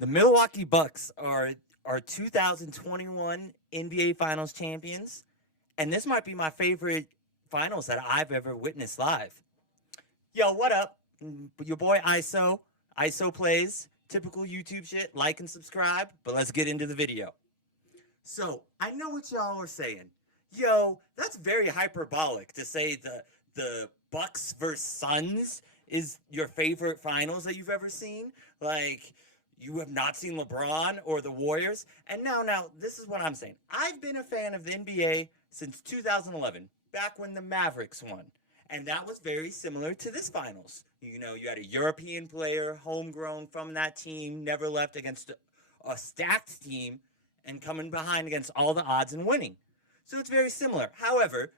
The Milwaukee Bucks are 2021 NBA Finals champions, and this might be my favorite finals that I've ever witnessed live. Yo, what up? Your boy EYESO. EYESO plays. Typical YouTube shit. Like and subscribe, but let's get into the video. So, I know what y'all are saying. Yo, that's very hyperbolic to say the Bucks versus Suns is your favorite finals that you've ever seen. Like, you have not seen LeBron or the Warriors. And now, this is what I'm saying. I've been a fan of the NBA since 2011, back when the Mavericks won. And that was very similar to this finals. You know, you had a European player, homegrown from that team, never left against a stacked team, and coming behind against all the odds and winning. So it's very similar. However,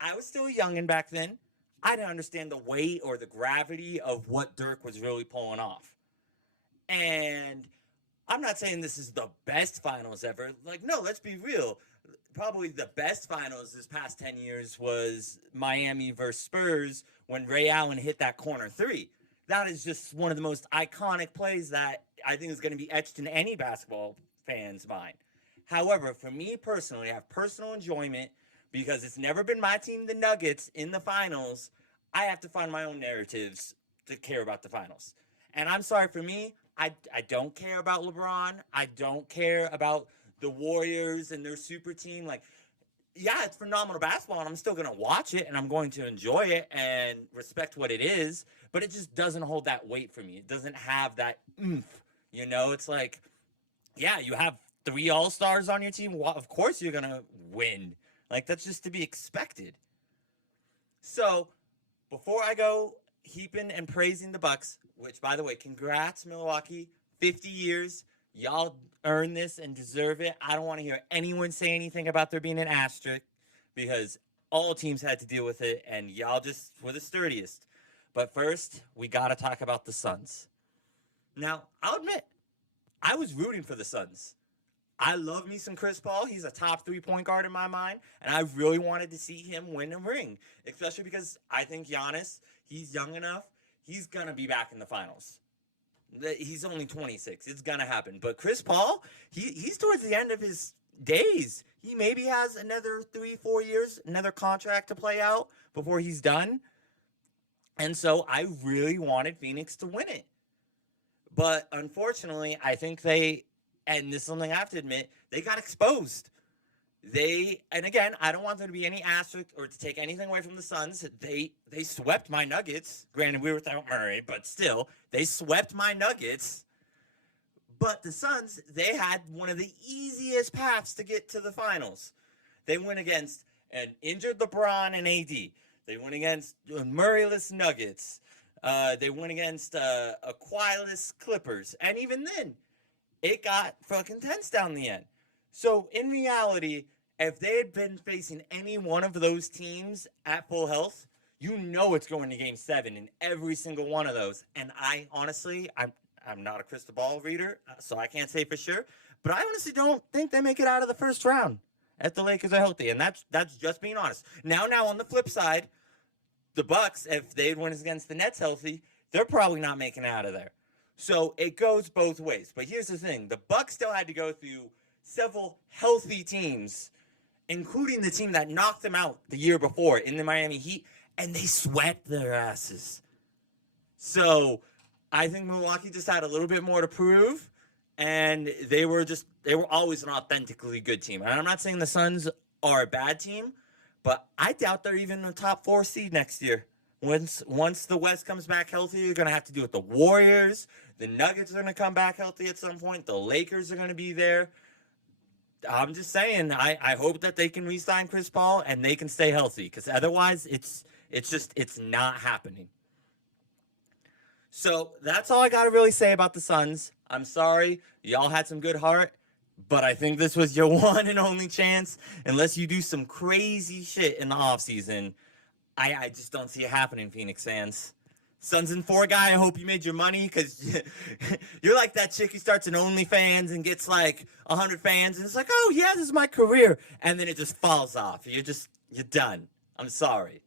I was still a youngin' back then. I didn't understand the weight or the gravity of what Dirk was really pulling off. And I'm not saying this is the best finals ever. Like, no, let's be real. Probably the best finals this past 10 years was Miami versus Spurs when Ray Allen hit that corner three. That is just one of the most iconic plays that I think is going to be etched in any basketball fan's mind. However, for me personally, I have personal enjoyment because it's never been my team, the Nuggets, in the finals. I have to find my own narratives to care about the finals. And I'm sorry, for me, I don't care about LeBron. I don't care about the Warriors and their super team. Like, yeah, it's phenomenal basketball, and I'm still going to watch it, and I'm going to enjoy it and respect what it is, but it just doesn't hold that weight for me. It doesn't have that oomph. You know, it's like, yeah, you have 3 All-Stars on your team. Well, of course you're going to win. Like, that's just to be expected. So, before I go heaping and praising the Bucks, which, by the way, congrats, Milwaukee, 50 years. Y'all earn this and deserve it. I don't want to hear anyone say anything about there being an asterisk because all teams had to deal with it, and y'all just were the sturdiest. But first, we got to talk about the Suns. Now, I'll admit, I was rooting for the Suns. I love me some Chris Paul. He's a top 3-point guard in my mind, and I really wanted to see him win a ring, especially because I think Giannis, he's young enough, he's going to be back in the finals. He's only 26. It's going to happen. But Chris Paul, he's towards the end of his days. He maybe has another 3-4 years, another contract to play out before he's done. And so I really wanted Phoenix to win it. But unfortunately, I think and this is something I have to admit, they got exposed. And again, I don't want there to be any asterisk or to take anything away from the Suns. They swept my Nuggets. Granted, we were without Murray, but still, they swept my Nuggets. But the Suns, they had one of the easiest paths to get to the finals. They went against an injured LeBron and AD. They went against Murrayless Nuggets. They went against a Kawhi-less Clippers. And even then, it got fucking tense down the end. So, in reality, if they had been facing any one of those teams at full health, you know it's going to Game 7 in every single one of those. And I honestly, I'm not a crystal ball reader, so I can't say for sure. But I honestly don't think they make it out of the first round if the Lakers are healthy. And that's just being honest. Now, on the flip side, the Bucks, if they win against the Nets healthy, they're probably not making it out of there. So it goes both ways. But here's the thing. The Bucks still had to go through several healthy teams, including the team that knocked them out the year before in the Miami Heat, and they swept their asses. So I think Milwaukee just had a little bit more to prove, and they were always an authentically good team. And I'm not saying the Suns are a bad team, but I doubt they're even a top 4 seed next year. Once the West comes back healthy, you're going to have to deal with the Warriors. The Nuggets are going to come back healthy at some point. The Lakers are going to be there. I'm just saying, I hope that they can re-sign Chris Paul and they can stay healthy, because otherwise it's not happening. So that's all I got to really say about the Suns. I'm sorry. Y'all had some good heart, but I think this was your one and only chance. Unless you do some crazy shit in the offseason, I just don't see it happening, Phoenix fans. Suns and 4 guy, I hope you made your money, because you're like that chick who starts an OnlyFans and gets like 100 fans, and it's like, oh yeah, this is my career, and then it just falls off. You're done. I'm sorry.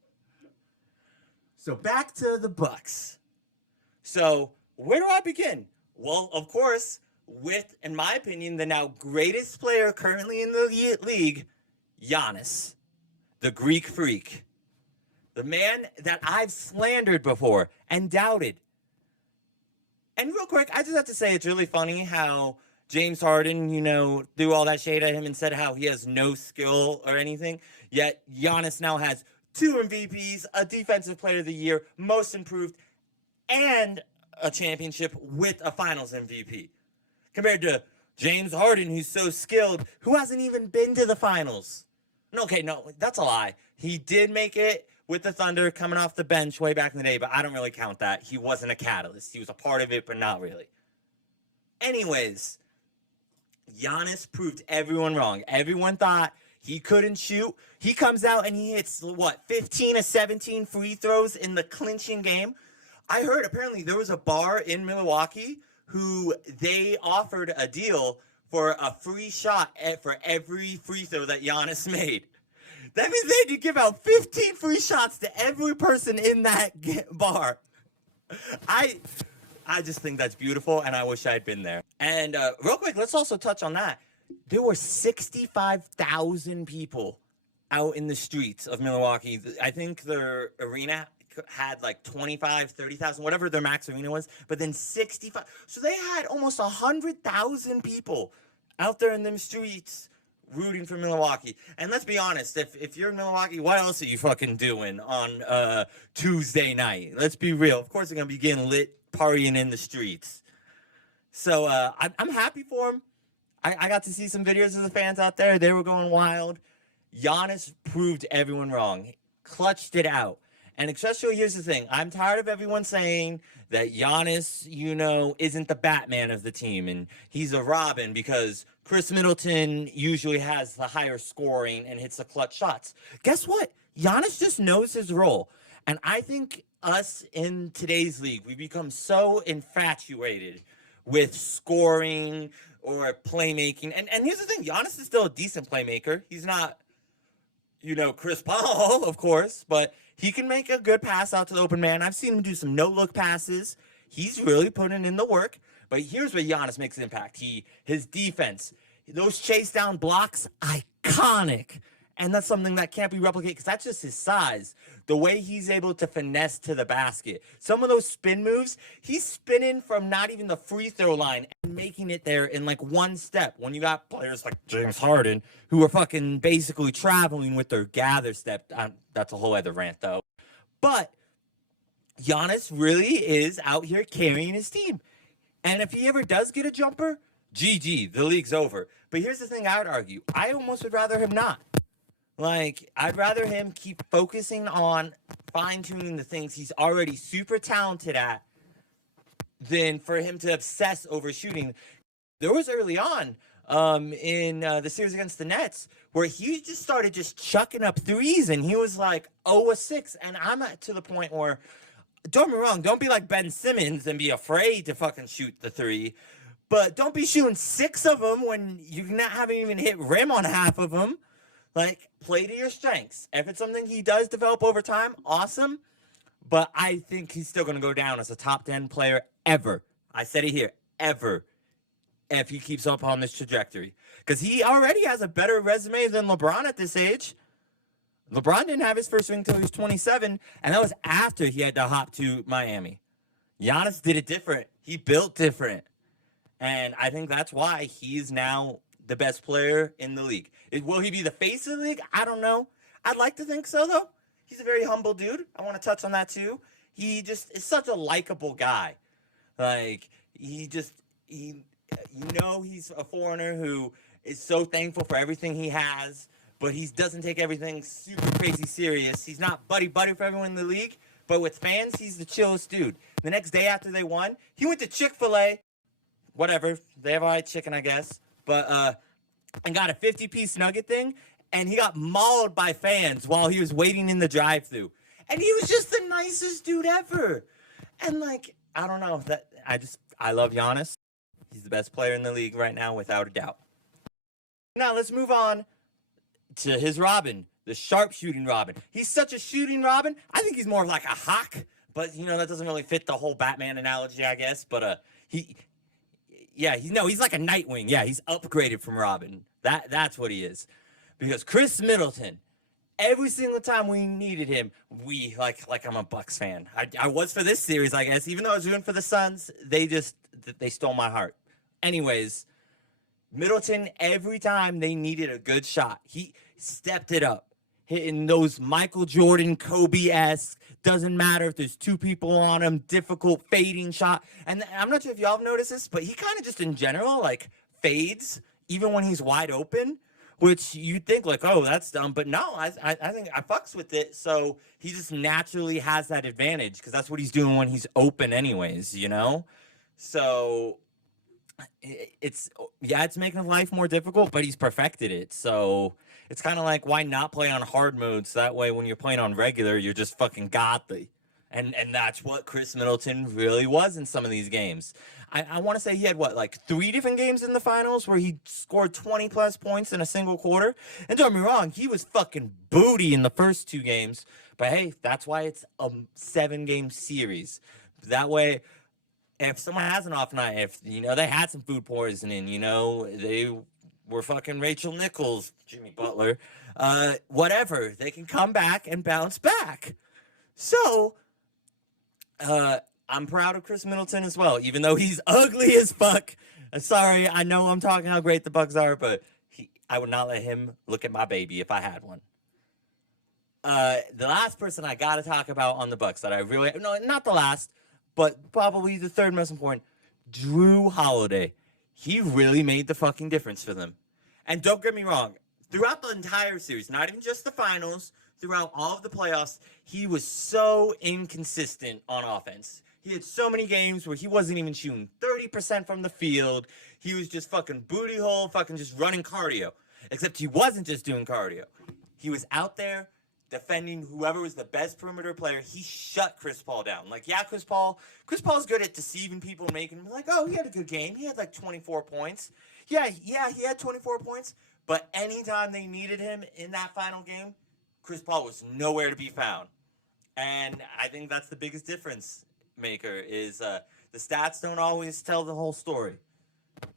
So back to the Bucks. So where do I begin? Well, of course, with, in my opinion, the now greatest player currently in the league, Giannis, the Greek freak. The man that I've slandered before and doubted. And real quick, I just have to say it's really funny how James Harden, threw all that shade at him and said how he has no skill or anything. Yet Giannis now has 2 MVPs, a Defensive Player of the Year, Most Improved, and a championship with a Finals MVP. Compared to James Harden, who's so skilled, who hasn't even been to the Finals. No, that's a lie. He did make it with the Thunder coming off the bench way back in the day, but I don't really count that. He wasn't a catalyst. He was a part of it, but not really. Anyways, Giannis proved everyone wrong. Everyone thought he couldn't shoot. He comes out and he hits, 15 of 17 free throws in the clinching game. I heard apparently there was a bar in Milwaukee who they offered a deal for a free shot for every free throw that Giannis made. That means they had to give out 15 free shots to every person in that bar. I just think that's beautiful, and I wish I had been there. And real quick, let's also touch on that. There were 65,000 people out in the streets of Milwaukee. I think their arena had like 25, 30,000, whatever their max arena was, but then 65. So they had almost 100,000 people out there in them streets rooting for Milwaukee. And let's be honest, if you're in Milwaukee, what else are you fucking doing on Tuesday night? Let's be real. Of course, they're going to be getting lit, partying in the streets. So I'm happy for him. I got to see some videos of the fans out there. They were going wild. Giannis proved everyone wrong. Clutched it out. And especially, here's the thing. I'm tired of everyone saying that Giannis, isn't the Batman of the team. And he's a Robin because Chris Middleton usually has the higher scoring and hits the clutch shots. Guess what? Giannis just knows his role. And I think us in today's league, we become so infatuated with scoring or playmaking. And here's the thing. Giannis is still a decent playmaker. He's not, Chris Paul, of course, but he can make a good pass out to the open man. I've seen him do some no-look passes. He's really putting in the work. But here's where Giannis makes an impact. His defense, those chase down blocks, iconic. And that's something that can't be replicated because that's just his size. The way he's able to finesse to the basket. Some of those spin moves, he's spinning from not even the free throw line and making it there in like one step. When you got players like James Harden who are fucking basically traveling with their gather step. That's a whole other rant though. But Giannis really is out here carrying his team. And if he ever does get a jumper, GG, the league's over. But here's the thing I would argue. I almost would rather him not. I'd rather him keep focusing on fine-tuning the things he's already super talented at than for him to obsess over shooting. There was early on in the series against the Nets where he just started chucking up threes, and he was like 0-6. And I'm to the point where, don't get me wrong, don't be like Ben Simmons and be afraid to fucking shoot the three. But don't be shooting 6 of them when you haven't even hit rim on half of them. Play to your strengths. If it's something he does develop over time, awesome. But I think he's still going to go down as a top 10 player ever. I said it here, ever. If he keeps up on this trajectory. Because he already has a better resume than LeBron at this age. LeBron didn't have his first ring until he was 27. And that was after he had to hop to Miami. Giannis did it different. He built different. And I think that's why he's now the best player in the league. Will he be the face of the league? I don't know. I'd like to think so, though. He's a very humble dude. I want to touch on that, too. He just is such a likable guy. He's a foreigner who is so thankful for everything he has, but he doesn't take everything super crazy serious. He's not buddy-buddy for everyone in the league, but with fans, he's the chillest dude. The next day after they won, he went to Chick-fil-A. Whatever. They have all right chicken, I guess. But, and got a 50-piece nugget thing, and he got mauled by fans while he was waiting in the drive-thru. And he was just the nicest dude ever. And, I don't know. I love Giannis. He's the best player in the league right now, without a doubt. Now, let's move on to his Robin, the sharpshooting Robin. He's such a shooting Robin. I think he's more like a hawk, but, that doesn't really fit the whole Batman analogy, I guess. But, Yeah, he's like a Nightwing. Yeah, he's upgraded from Robin. That's what he is. Because Chris Middleton, every single time we needed him, we like I'm a Bucks fan. I was for this series, I guess. Even though I was rooting for the Suns, they stole my heart. Anyways, Middleton, every time they needed a good shot, he stepped it up, hitting those Michael Jordan, Kobe-esque, doesn't matter if there's two people on him, difficult fading shot. And I'm not sure if y'all have noticed this, but he kind of just in general, like, fades, even when he's wide open, which you'd think, like, oh, that's dumb. But no, I think I fucks with it. So he just naturally has that advantage because that's what he's doing when he's open anyways, you know? So it's making life more difficult, but he's perfected it. So it's kind of like, why not play on hard mode? So that way when you're playing on regular, you're just fucking godly. And that's what Chris Middleton really was in some of these games. I want to say he had, like 3 different games in the finals where he scored 20-plus points in a single quarter. And don't get me wrong, he was fucking booty in the first 2 games. But hey, that's why it's a 7-game series. That way, if someone has an off night, if, they had some food poisoning, they were fucking Rachel Nichols, Jimmy Butler, whatever, they can come back and bounce back. So, I'm proud of Chris Middleton as well, even though he's ugly as fuck. Sorry, I know I'm talking how great the Bucks are, but I would not let him look at my baby if I had one. The last person I gotta talk about on the Bucks that no, not the last, but probably the third most important, Jrue Holiday. He really made the fucking difference for them. And don't get me wrong, throughout the entire series, not even just the finals, throughout all of the playoffs, he was so inconsistent on offense. He had so many games where he wasn't even shooting 30% from the field. He was just fucking booty hole, fucking just running cardio. Except he wasn't just doing cardio. He was out there defending whoever was the best perimeter player. He shut Chris Paul down. Like, yeah, Chris Paul's good at deceiving people and making them like, oh, he had a good game. He had like 24 points. Yeah, he had 24 points. But anytime they needed him in that final game, Chris Paul was nowhere to be found. And I think that's the biggest difference maker is the stats don't always tell the whole story.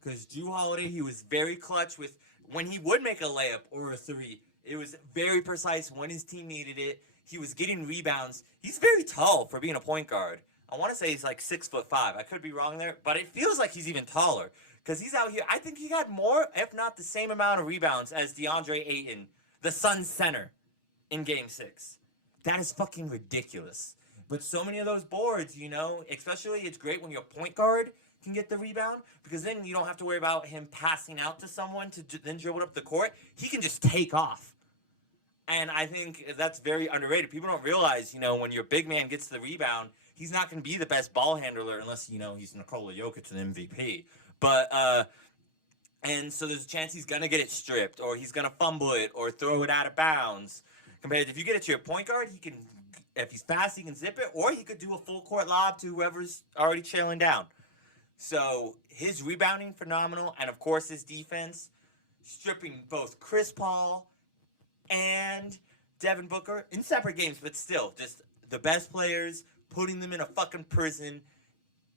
Because Jrue Holiday, he was very clutch with when he would make a layup or a 3. It was very precise when his team needed it. He was getting rebounds. He's very tall for being a point guard. I want to say he's like 6'5". I could be wrong there, but it feels like he's even taller because he's out here. I think he got more, if not the same amount of rebounds as DeAndre Ayton, the Suns center, in Game 6. That is fucking ridiculous. But so many of those boards, especially it's great when your point guard can get the rebound because then you don't have to worry about him passing out to someone to then dribble up the court. He can just take off. And I think that's very underrated. People don't realize, when your big man gets the rebound, he's not going to be the best ball handler unless, he's Nikola Jokic, an MVP. But, and so there's a chance he's going to get it stripped or he's going to fumble it or throw it out of bounds. Compared to if you get it to your point guard, he can, if he's fast, he can zip it, or he could do a full court lob to whoever's already trailing down. So his rebounding, phenomenal, and of course his defense, stripping both Chris Paul and Devin Booker in separate games, but still, just the best players, putting them in a fucking prison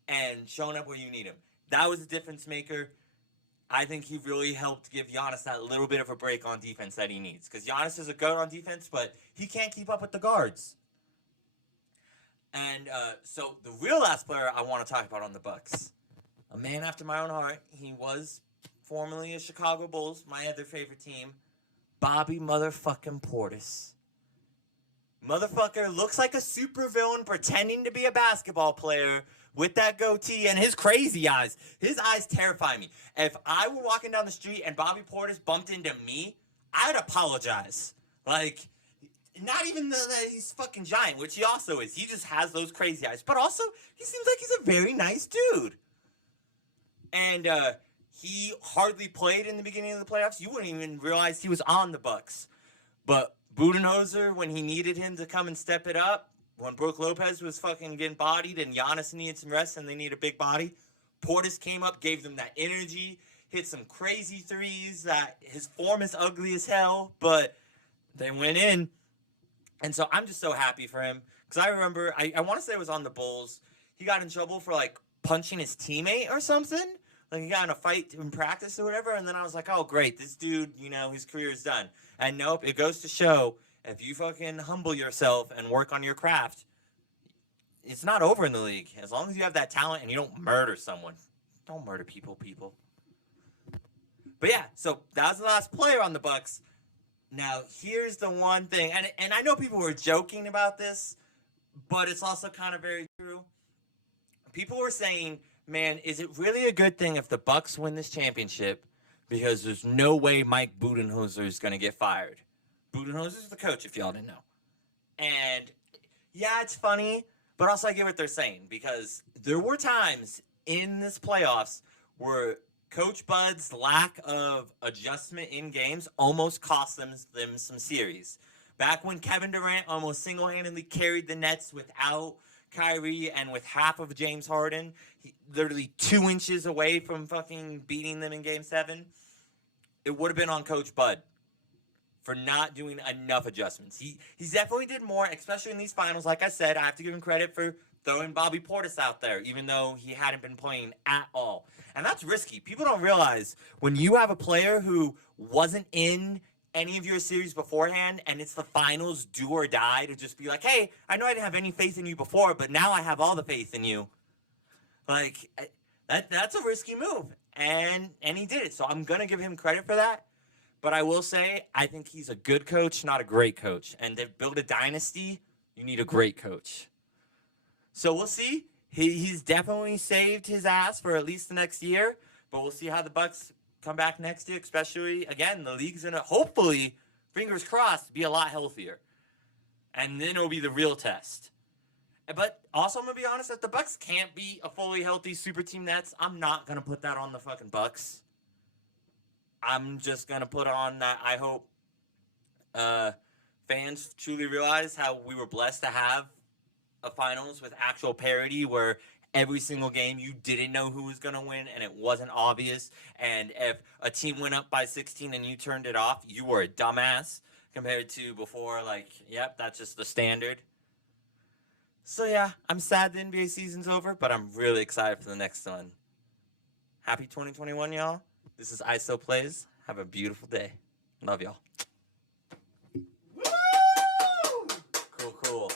and showing up where you need them. That was a difference maker. I think he really helped give Giannis that little bit of a break on defense that he needs. Because Giannis is a goat on defense, but he can't keep up with the guards. And so the real last player I want to talk about on the Bucks, a man after my own heart. He was formerly a Chicago Bulls, my other favorite team, Bobby motherfucking Portis. Motherfucker looks like a supervillain pretending to be a basketball player with that goatee and his crazy eyes. His eyes terrify me. If I were walking down the street and Bobby Portis bumped into me, I'd apologize. Like, not even that he's fucking giant, which he also is. He just has those crazy eyes. But also, he seems like he's a very nice dude. And he hardly played in the beginning of the playoffs. You wouldn't even realize he was on the Bucks. But Budenholzer, when he needed him to come and step it up, when Brook Lopez was fucking getting bodied and Giannis needed some rest and they need a big body, Portis came up, gave them that energy, hit some crazy threes that his form is ugly as hell, but they went in. And so I'm just so happy for him. Because I remember, I want to say it was on the Bulls, he got in trouble for, like, punching his teammate or something. Like, he got in a fight in practice or whatever, and then I was like, oh, great, this dude, his career is done. And nope, it goes to show, if you fucking humble yourself and work on your craft, it's not over in the league. As long as you have that talent and you don't murder someone. Don't murder people. But yeah, so that was the last player on the Bucks. Now, here's the one thing, and I know people were joking about this, but it's also kind of very true. People were saying, man, is it really a good thing if the Bucks win this championship? Because there's no way Mike Budenholzer is going to get fired. Budenholzer is the coach, if y'all didn't know. And yeah, it's funny, but also I get what they're saying, because there were times in this playoffs where Coach Bud's lack of adjustment in games almost cost them some series. Back when Kevin Durant almost single-handedly carried the Nets without Kyrie and with half of James Harden, literally 2 inches away from fucking beating them in Game 7, it would have been on Coach Bud for not doing enough adjustments. He definitely did more, especially in these finals. Like I said, I have to give him credit for throwing Bobby Portis out there, even though he hadn't been playing at all. And that's risky. People don't realize when you have a player who wasn't in any of your series beforehand and it's the finals, do or die, to just be like, hey, I know I didn't have any faith in you before, but now I have all the faith in you. Like, that's a risky move. And he did it. So I'm going to give him credit for that. But I will say, I think he's a good coach, not a great coach. And to build a dynasty, you need a great coach. So we'll see. He's definitely saved his ass for at least the next year. But we'll see how the Bucks come back next year. Especially, again, the league's going to hopefully, fingers crossed, be a lot healthier. And then it'll be the real test. But also, I'm going to be honest, if the Bucks can't be a fully healthy super team Nets, I'm not going to put that on the fucking Bucks. I'm just going to put on that I hope fans truly realize how we were blessed to have a finals with actual parity where every single game you didn't know who was going to win and it wasn't obvious. And if a team went up by 16 and you turned it off, you were a dumbass compared to before. Like, yep, that's just the standard. So yeah, I'm sad the NBA season's over, but I'm really excited for the next one. Happy 2021, y'all. This is EYESO Plays. Have a beautiful day. Love y'all. Woo! Cool.